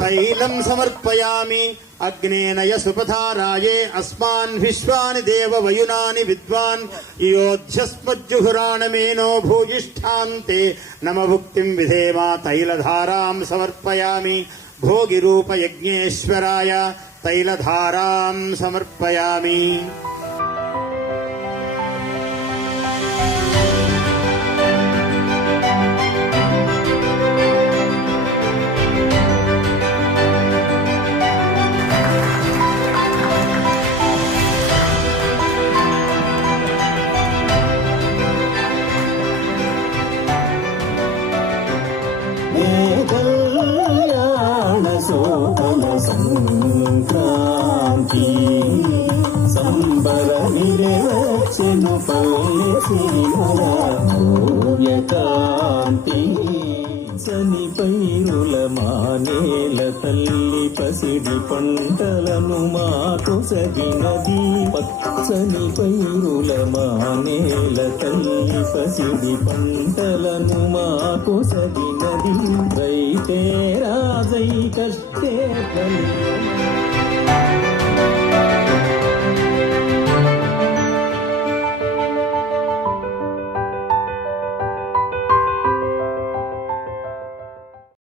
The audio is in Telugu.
तैलं समर्पयामि अग्नेनय सुपथाराये अस्मान् विश्वानि देववयुनानि विद्वान्। योध्यस्मज्जुहुराणमेनो भूयिष्ठान्ते। नम भुक्तिम् विधेम तैलधाराम् समर्पयामि। भोगिरूपयज्ञेश्वराय तैलधाराम् समर्पयामि। సంబర నిరచెను పల్లెసిరిమూర్యకాంతి సని పైరుల మానేల తల్లి పసిడి పంటలను మాకు సగినది పచ్చని పైరుల మానేల తల్లి పసిడి పంటలను మాకు సగినది రైతే రాజై కష్టే ఫలితం.